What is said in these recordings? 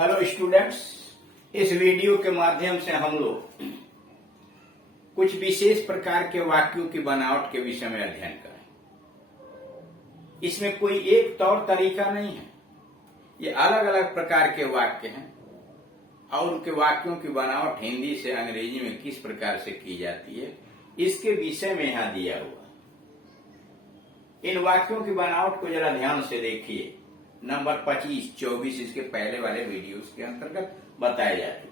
Hello students, इस video के माध्यम से हम लोग कुछ विशेष प्रकार के वाक्यों की बनावट के विषय में अध्ययन करें। इसमें कोई एक तौर तरीका नहीं है, ये अलग अलग प्रकार के वाक्य हैं और उनके वाक्यों की बनावट हिंदी से अंग्रेजी में किस प्रकार से की जाती है, इसके विषय में यहां दिया हुआ। इन वाक्यों की बनावट को जरा ध्यान से देखिए। नंबर 25, 24 इसके पहले वाले वीडियोस के अंतर्गत बताए जाते थे।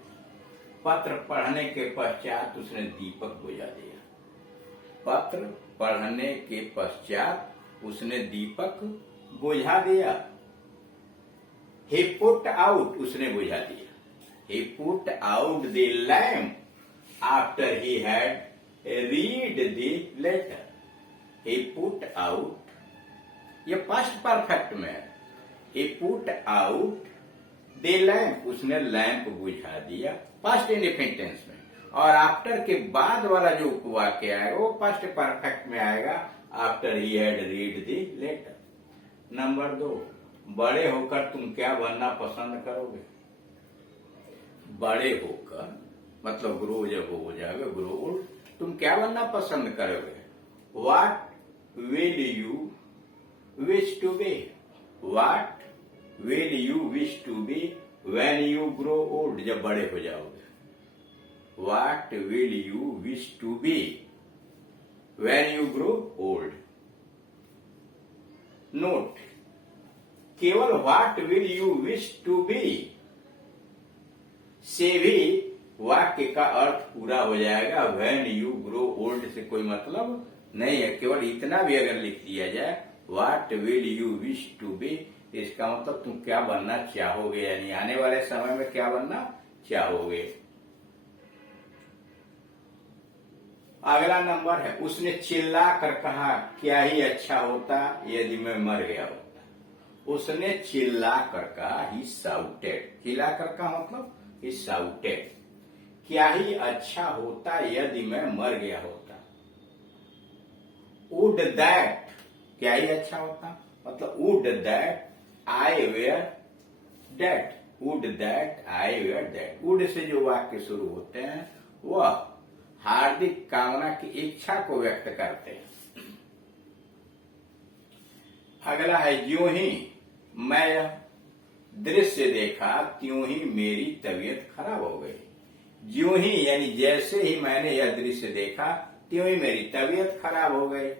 पत्र पढ़ने के पश्चात उसने दीपक बुझा दिया। पत्र पढ़ने के पश्चात उसने दीपक बुझा दिया। He put out, उसने बुझा दिया। He put out the lamp after he had read the letter. He put out, ये past perfect में है। He put out the lamp, उसने लैंप बुझा दिया, पास्ट इंडेफिनिट टेंस में। और आफ्टर के बाद वाला जो उपवाक्य आएगा वो पास्ट परफेक्ट में आएगा, after he had read the letter. Number 2, बड़े होकर तुम क्या बनना पसंद करोगे? बड़े होकर मतलब ग्रो जब हो जाओगे, ग्रो ओल्ड, तुम क्या बनना पसंद करोगे? What will you wish to be? What will you wish to be when you grow old? जब बड़े हो जाओगे। What will you wish to be when you grow old? Note, केवल what will you wish to be से भी वाक्य का अर्थ पूरा हो जाएगा। When you grow old से कोई मतलब नहीं है। केवल इतना भी अगर लिख दिया जाए, What will you wish to be, इसका मतलब तुम क्या बनना चाहोगे, यानी आने वाले समय में क्या बनना चाहोगे। अगला नंबर है, उसने चिल्ला कर कहा, क्या ही अच्छा होता यदि मैं मर गया होता। उसने चिल्ला कर कहा, ही शाउटेड। चिल्ला कर कहा मतलब ही शाउटेड, क्या ही अच्छा होता यदि मैं मर गया होता। वुड दैट, क्या ही अच्छा होता मतलब would that I were that. Would that I were that. Would से जो वाक्य शुरू होते हैं वह हार्दिक कामना की इच्छा को व्यक्त करते हैं। अगला है, ज्यों ही मैं यह दृश्य देखा त्यों ही मेरी तबीयत खराब हो गई। ज्यों ही यानी जैसे ही मैंने यह दृश्य देखा त्यों ही मेरी तबीयत खराब हो गई।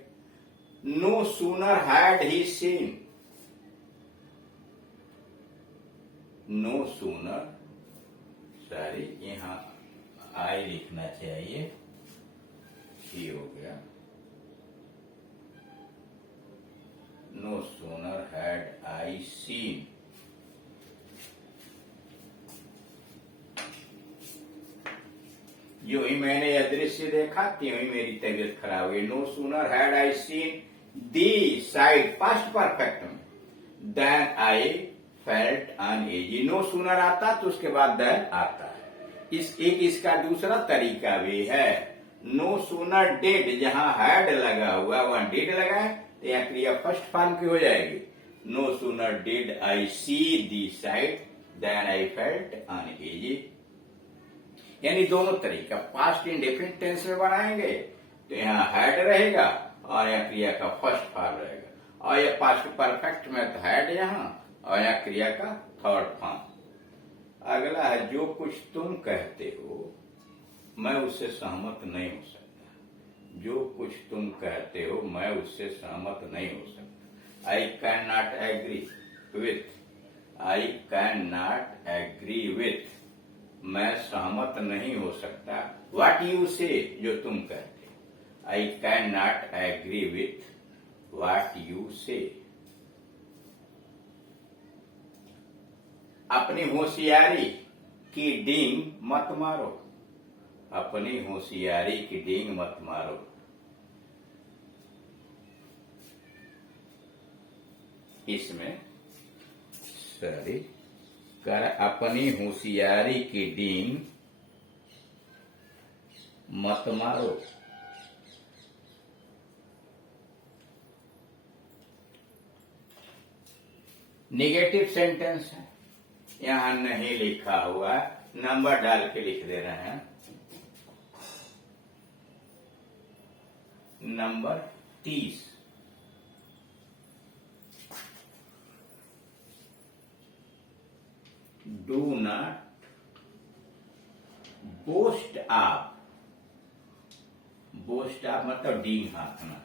No sooner had he seen, no sooner, sorry यहां आई लिखना चाहिए, ये हो गया। No sooner had I seen, जो ही मैंने यह दृश्य देखा त्यों ही मेरी तबीयत खराब हो गई। No sooner had I seen the side, past perfect में, then I felt uneasy. No sooner आता तो उसके बाद देन आता है। इसका दूसरा तरीका भी है। नो सूनर डिड, जहां हैड लगा हुआ वहां डिड लगाए तो यह क्रिया फर्स्ट फॉर्म की हो जाएगी। No sooner did I see the side then I felt uneasy. यानी दोनों तरीका, पास्ट इंडेफिनिट टेंस में बनाएंगे तो यहाँ हैड रहेगा और यह क्रिया का फर्स्ट फॉर्म रहेगा, और यह पास्ट परफेक्ट में तो हैड यहाँ और यह क्रिया का थर्ड फॉर्म। अगला है, जो कुछ तुम कहते हो मैं उससे सहमत नहीं हो सकता। जो कुछ तुम कहते हो मैं उससे सहमत नहीं हो सकता। I can not agree with, I can not agree with, मैं सहमत नहीं हो सकता। व्हाट यू से, जो तुम कहते हो। I can not agree with what you say. अपनी होशियारी की डींग मत मारो। अपनी होशियारी की डींग मत मारो। इसमें सॉरी कर, अपनी होशियारी की डींग मत मारो। नेगेटिव सेंटेंस है, यहाँ नहीं लिखा हुआ, नंबर डाल के लिख दे रहे हैं। Number 30, do not boast of, boast of मतलब डींग हाँकना,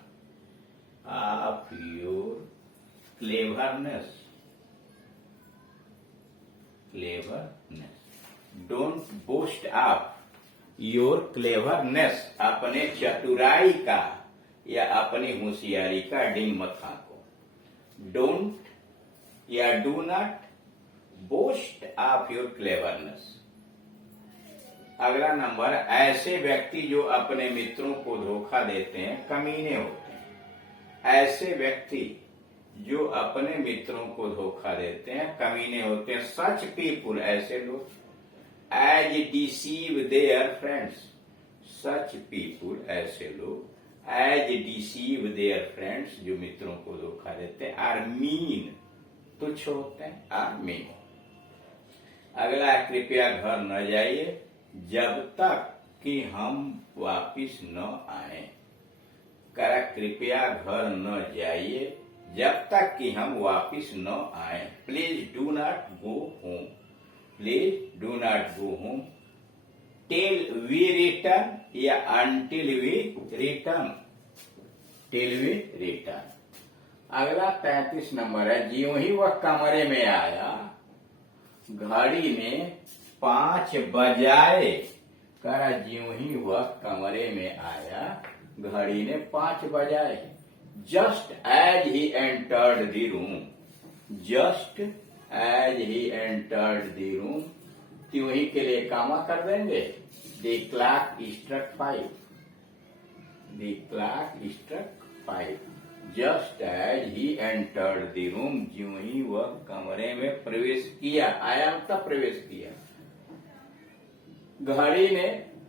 of your cleverness, cleverness. Don't boast of your cleverness, अपने चतुराई का या अपनी होशियारी का डिंग मत हाँको। डोंट या do not boast of your cleverness. अगला नंबर, ऐसे व्यक्ति जो अपने मित्रों को धोखा देते हैं कमीने होते हैं। ऐसे व्यक्ति जो अपने मित्रों को धोखा देते हैं कमीने होते हैं। सच पीपुल, ऐसे लोग, as deceive their friends, such people, ऐसे लोग, एज डिसीव देयर फ्रेंड्स, जो मित्रों को धोखा देते हैं, आर मीन, तुच्छ होते हैं, आर मीन। अगला, कृपया घर न जाइए जब तक कि हम वापिस न आए। करा, कृपया घर न जाइए जब तक कि हम वापिस न आए। Please do not go home, please do not go home till we return या until we return, till we return. अगला 33 नंबर है, ज्यों ही वह कमरे में आया घड़ी ने 5 बजाए। करा, ज्यों ही वह कमरे में आया घड़ी ने 5 बजाए। Just as he entered the room, just as he entered the room, त्यों ही के लिए कामा कर देंगे। The clock struck 5, the clock struck 5। Just as he entered the room, ज्यों ही वह कमरे में प्रवेश किया। आया मतलब प्रवेश किया। घड़ी ने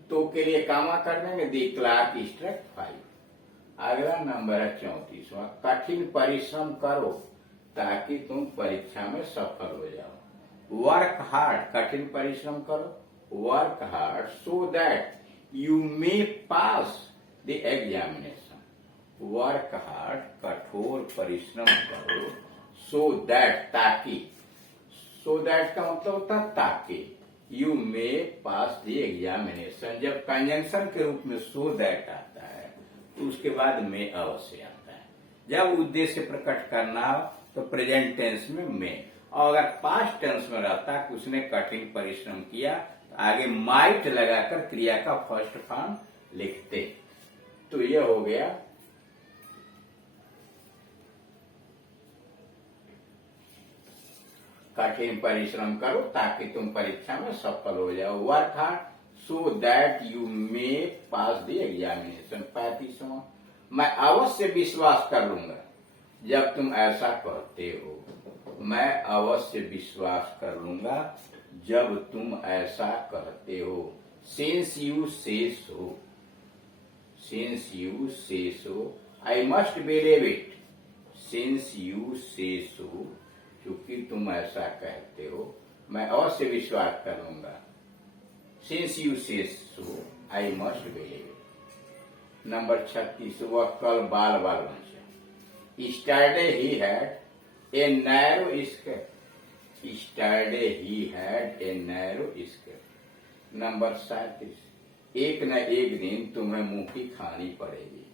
तो के लिए कामा कर देंगे, द क्लॉक स्ट्रक 5। अगला नंबर है 34वां, कठिन परिश्रम करो ताकि तुम परीक्षा में सफल हो जाओ। वर्क हार्ड, कठिन परिश्रम करो, work hard so that you may pass the examination. Work hard, कठोर परिश्रम करो, सो दैट, ताकि, सो दैट का मतलब होता ताकि, you may pass the examination. जब कंजंक्शन के रूप में सो दैट आता है तो उसके बाद में अवश्य आता है। जब उद्देश्य प्रकट करना हो तो प्रेजेंट टेंस में में, और अगर पास्ट टेंस में रहता कि उसने कठिन परिश्रम किया तो आगे माइट लगाकर क्रिया का फर्स्ट फॉर्म लिखते। तो यह हो गया कठिन परिश्रम करो ताकि तुम परीक्षा में सफल हो जाओ। Work hard so that you may pass the examination. 35वां, मैं अवश्य विश्वास कर लूंगा जब तुम ऐसा कहते हो। मैं अवश्य विश्वास कर लूंगा जब तुम ऐसा कहते हो। Since you say so, since you say so, I must believe it. Since you say so, क्योंकि तुम ऐसा कहते हो मैं अवश्य विश्वास करूंगा। Since you say so I must believe. Number 36, वह कल बाल बाल बचा। Yesterday he had a narrow skirt, yesterday he had a narrow skirt. Number 37, एक न एक दिन तुम्हें मुंह खानी पड़ेगी।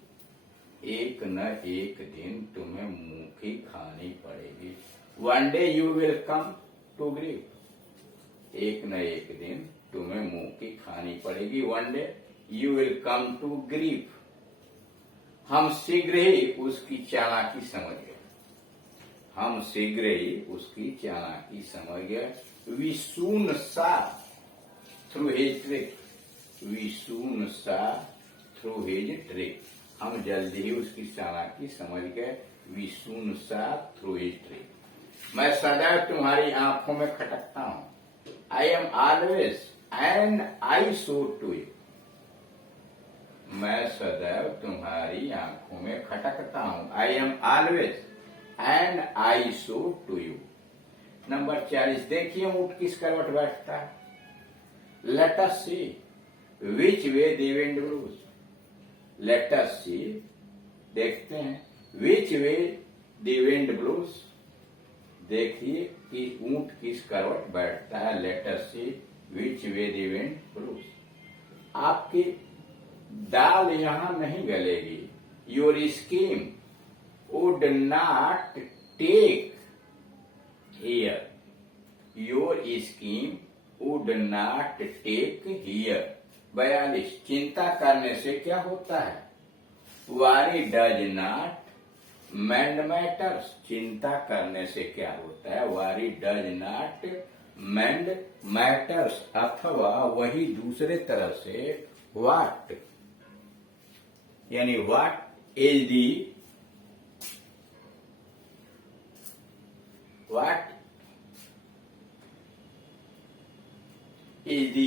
एक न एक दिन तुम्हें मुंह खानी पड़ेगी। One day you will come to grief. एक न एक दिन तुम्हें मुंह की खानी पड़ेगी। One day you will come to grief. हम शीघ्र ही उसकी चालाकी समझ गए। हम शीघ्र ही उसकी चालाकी समझ गए। वी सून सा थ्रू हिज ट्रिक। वी सून सा थ्रू हिज ट्रिक। हम जल्दी ही उसकी चालाकी समझ गए। वी सून सा थ्रू हिज ट्रिक। मैं सदैव तुम्हारी आंखों में खटकता हूं। I am always and I show to you. मैं सदैव तुम्हारी आंखों में खटकता हूं। I am always and I show to you. Number 40, देखिए ऊंट किस करवट बैठता है। Let us see which way the wind blows. Let us see, देखते हैं, which way the wind blows, देखिए कि ऊंट किस करवट बैठता है। Let us see which way the wind blows. आपकी दाल यहां नहीं गलेगी। Your scheme would not take here. Your scheme would not take here. 42, चिंता करने से क्या होता है। Worry does not mend matters. चिंता करने से क्या होता है। Worry does not mend matters, अथवा वही दूसरे तरह से what, यानी what is the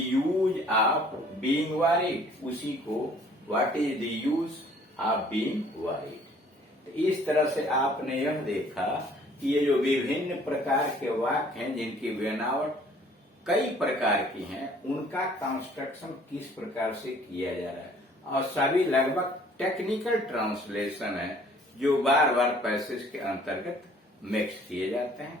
use of being worried, उसी को what is the use of being worried। तो इस तरह से आपने यह देखा कि ये जो विभिन्न प्रकार के वाक्य हैं जिनकी बनावट कई प्रकार की हैं, उनका कंस्ट्रक्शन किस प्रकार से किया जा रहा है, और सभी लगभग टेक्निकल ट्रांसलेशन है जो बार बार पैसेज के अंतर्गत मिक्स किए जाते हैं।